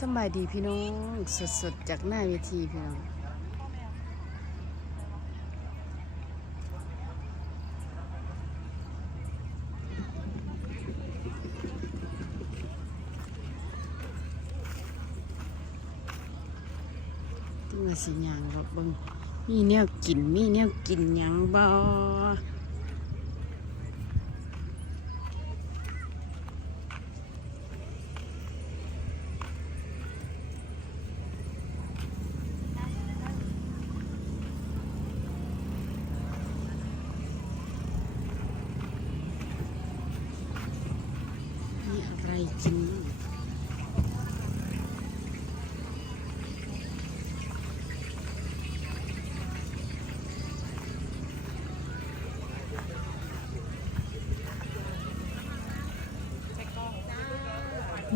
สบายดีพี่น้องสดๆจากหน้าเวทีพี่น้องตึงว่าสิหยังบ่เบิ่งมีแนวกินมีแนวกินหยังบ่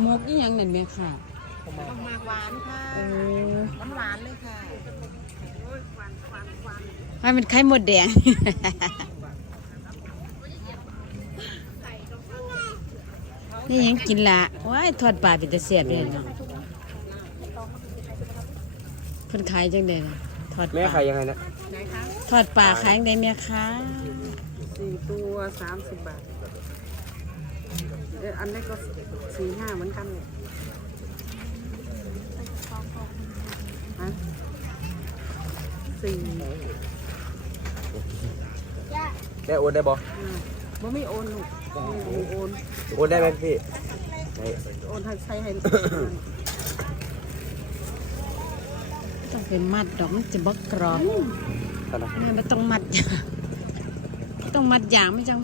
มกอีหยังนั่นแม่ค่ะหมากหวานค่ะโอ้หวานหวานๆเลยค่ะมันเป็นไข่มดแดงนี่ยังกินละว้ายทอดปลาเป็นตะเสียบเลยเนาะเพิ่นขายจังได๋ล่ะทอดปแม่ลาขายยังไงนะไหนคะทอดปลาขายจังไดแม่คะสี่ตัวสามสิบบาทเอ่ออันนี้ก็สี่ห้าเหมือนกันเลยฮะสี่แม่โอนได้บ่อ่าบ่มีโอนลูกบ่มีโอน โอนได้ไหมพี่ได้โอนให้ใช้ให้ ต้องเป็นมัดดอกมันจะบ่กรอบตอนนั้นแม่บ่ต้องมัดต้องมัดอย่างไม่จัง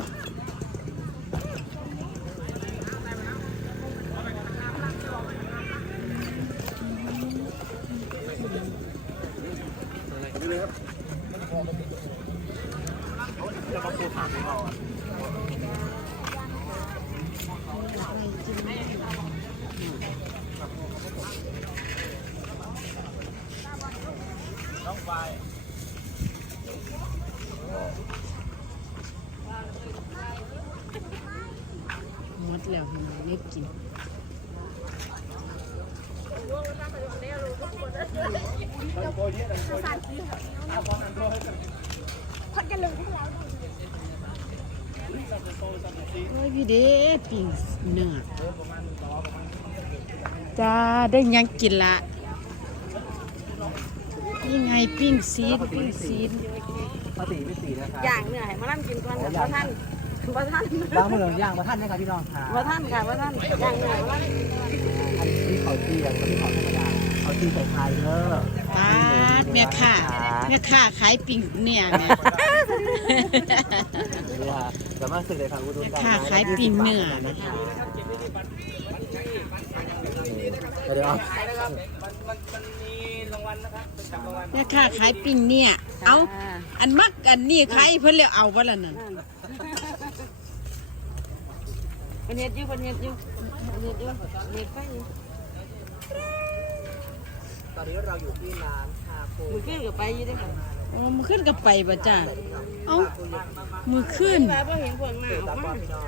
หมดแล้วพี่น้องไม่กินโอ้ยพี่เด้ปิ้งเนื้อจ้าได้ยังกินละ นี่ไงปิ้งซีนปิ้งซีนภาษีไม่สีนะครับอย่างเนี่ยให้มานั่งกินก่อนค่ะว่าท่านว่าท่านบางเมืองย่างมาท่านนะครับพี่น้องค่ะว่าท่านค่ะว่าท่านอย่างเนี่ยว่าท่านอันนี้เขาเตียงอันนี้เขาธรรมดาเขาตีใส่ไข่เนอะปาดแม่ค่ะแม่ค่ะขายปิ้งเนี่ยแม่นี่ฮะสามารถซื้อได้ทางอุดมแม่การค่ะขายปิ้งเนื้อนะเดี๋ยว แม่ค่ะขายปิ้งเนี่ย เอา อันมักอันนี้ขายเพิ่นแล้วเอาบ่ล่ะนั่นเป็นเห็ดอยูเป็นเห็ดอยูเป็นเห็ดอยูเห็ดไปอยู่ตอนนี้เราอยู่ที่ร้านคาโฟมือขึ้นกับไปอยี่ได้ค่ะโอ้มือขึ้นก็ไปบ่จ้าเอ้ามือขึ้นแต่พอเห็นพวกหน้าออกมาพี่น้อง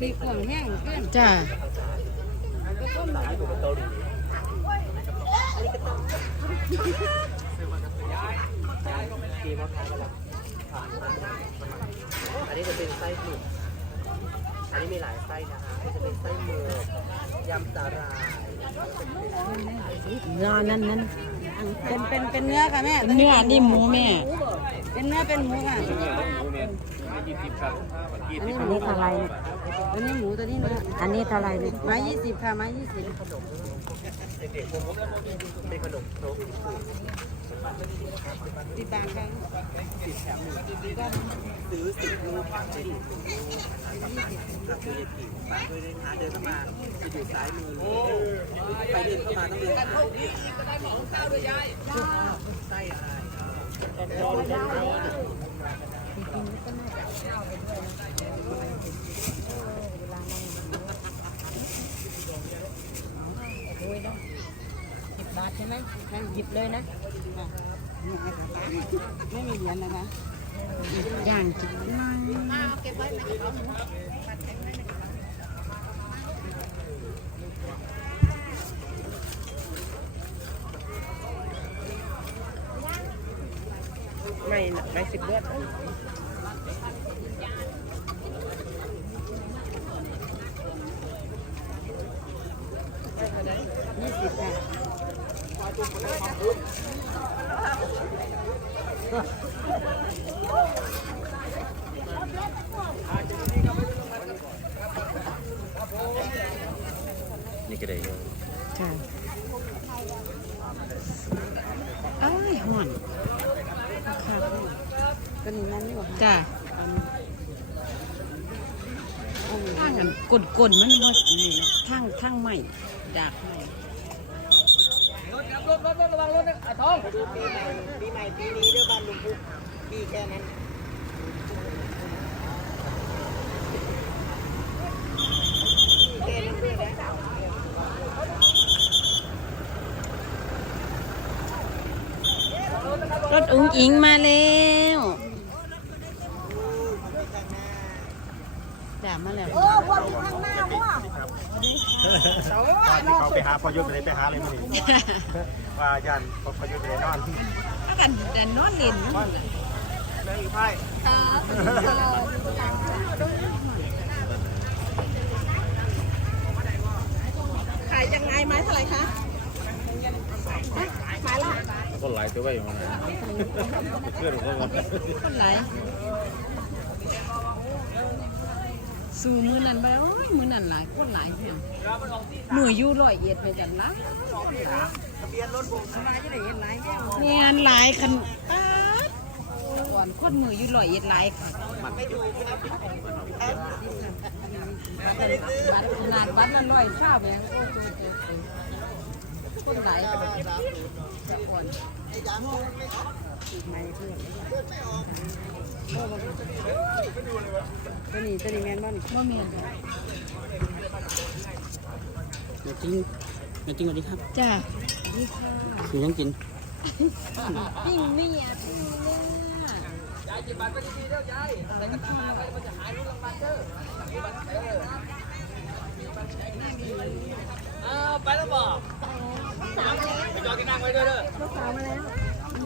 ปีกพวงแห้งขึ้นจ้ากีมะพร้าวแล้วอันนี้จะเป็นไส้หมึกอันนี้มีหลายไส้นะคะจะเป็นไส้หมึกยำสาหร่ายรอนั่นนั่นเป็นเป็นเป็นเนื้อค่ะแม่เนื้อนี่หมูแม่ เป็นเนื้อเป็นหมูค่ะอันนี้เท่าไรอันนี้หมูตัวนี้เนื้ออันนี้เท่าไรเนี่ยไม้ยี่สิบค่ะไม้ยี่สิบ เป็นขนมครกติดตามกันซื้อสิบลูกฝากไปดิรับซื้อยากิฝากด้วยนะเดินเข้ามาจะอยู่ซ้ายมือไปเดินเข้ามาต้องเดินเข้าไส้อะไร สิบบาทใช่ไหมใหยิบเลยนะไม่มีเหรียญนะคะอย่างกินน้อยไม่น่ะไม่สิบเลือดยี่สิบค่ะ นี่ก็ได้อยู่จ้ะเอ้ยห่อนค่ะก็นี่นั่นนี่หว่าจ้ะอันนี้ทางอันกลกลๆมันบ่นี่เนาะทางทางใหม่ดากใหม่ ปีใหม่ปีนี้ด้วยบ้านลุงปุ๊กปีแค่นั้นรถอุ้งอิงมาแล้วจ้ะมาแล้ว เขาไปหาพอยุทธ์เลยไปหาเลยมั้งนี่ว่ายันพอยุทธ์เลยนอนถ้ากันดันนอนเล่นนั่นแหละเรื่องอีกไพ่ขายยังไงไม้เท่าไหร่คะไม้ละคนหลายตัวไว้อยู่นะเพื่อนคนละคนหลาย สู่มือนั่นไปโอ้ยมือนั่นหลายคนหลายเพียงมืออยู่ร้อยเอ็ดไปจังละทะเบียนรถผมไม้จะได้เห็นหลายแก้วเนียนหลายคันป๊าดก่อนคนมืออยู่ร้อยเอ็ดหลายค่ะไม่ดูไม่ได้ปิดบัตรขนาดบัตรละร้อยข้าวแบงโอ้โหคนหลายจะอ่อนไม้เพื่อน ตัวนี้ตัวนี้แมนบ้านว่าเมียนเดี๋ยวจริงเดี๋ยวจริงสวัสดีครับจ้าดีค่ะคือยังกินปิ้งเมียปิ้งเนี่ยยิงมากเลยยิงมากแล้วยิ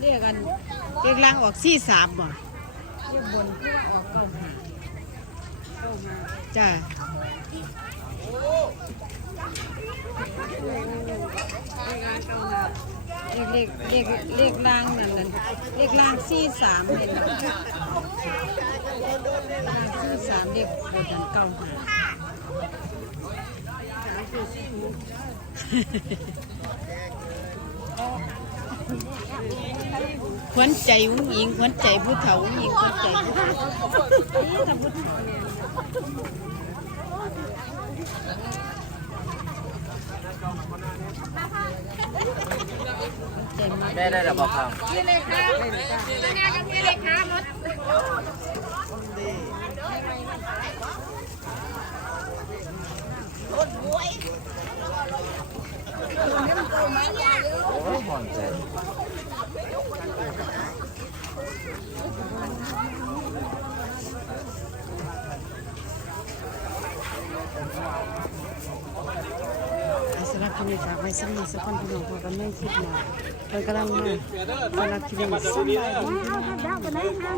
เรียกกันเรียกลางออกสี่สามบ่เรียกบนเพื่อออกเก้าหาจ้าเลขเลขเลขเลขล่างนั่นนั่นเลขล่างสี่สามเห็นไหมล่างสี่สามเลขบนนั้นเก้าหา ขวัญใจอุ้งอิงขวัญใจผู้เฒ่าอุ้งอิงขวัญใจผู้เฒ่านี่ถ้าผู้เฒ่าเนี่ยใจมากได้ได้แล้วบอกครับ อาสลักคำนี้ฝากไว้สำหรับสักคนพี่น้องพอกันไม่คิดมาเรากำลังมาสำหรับคลิปนี้สำหรับ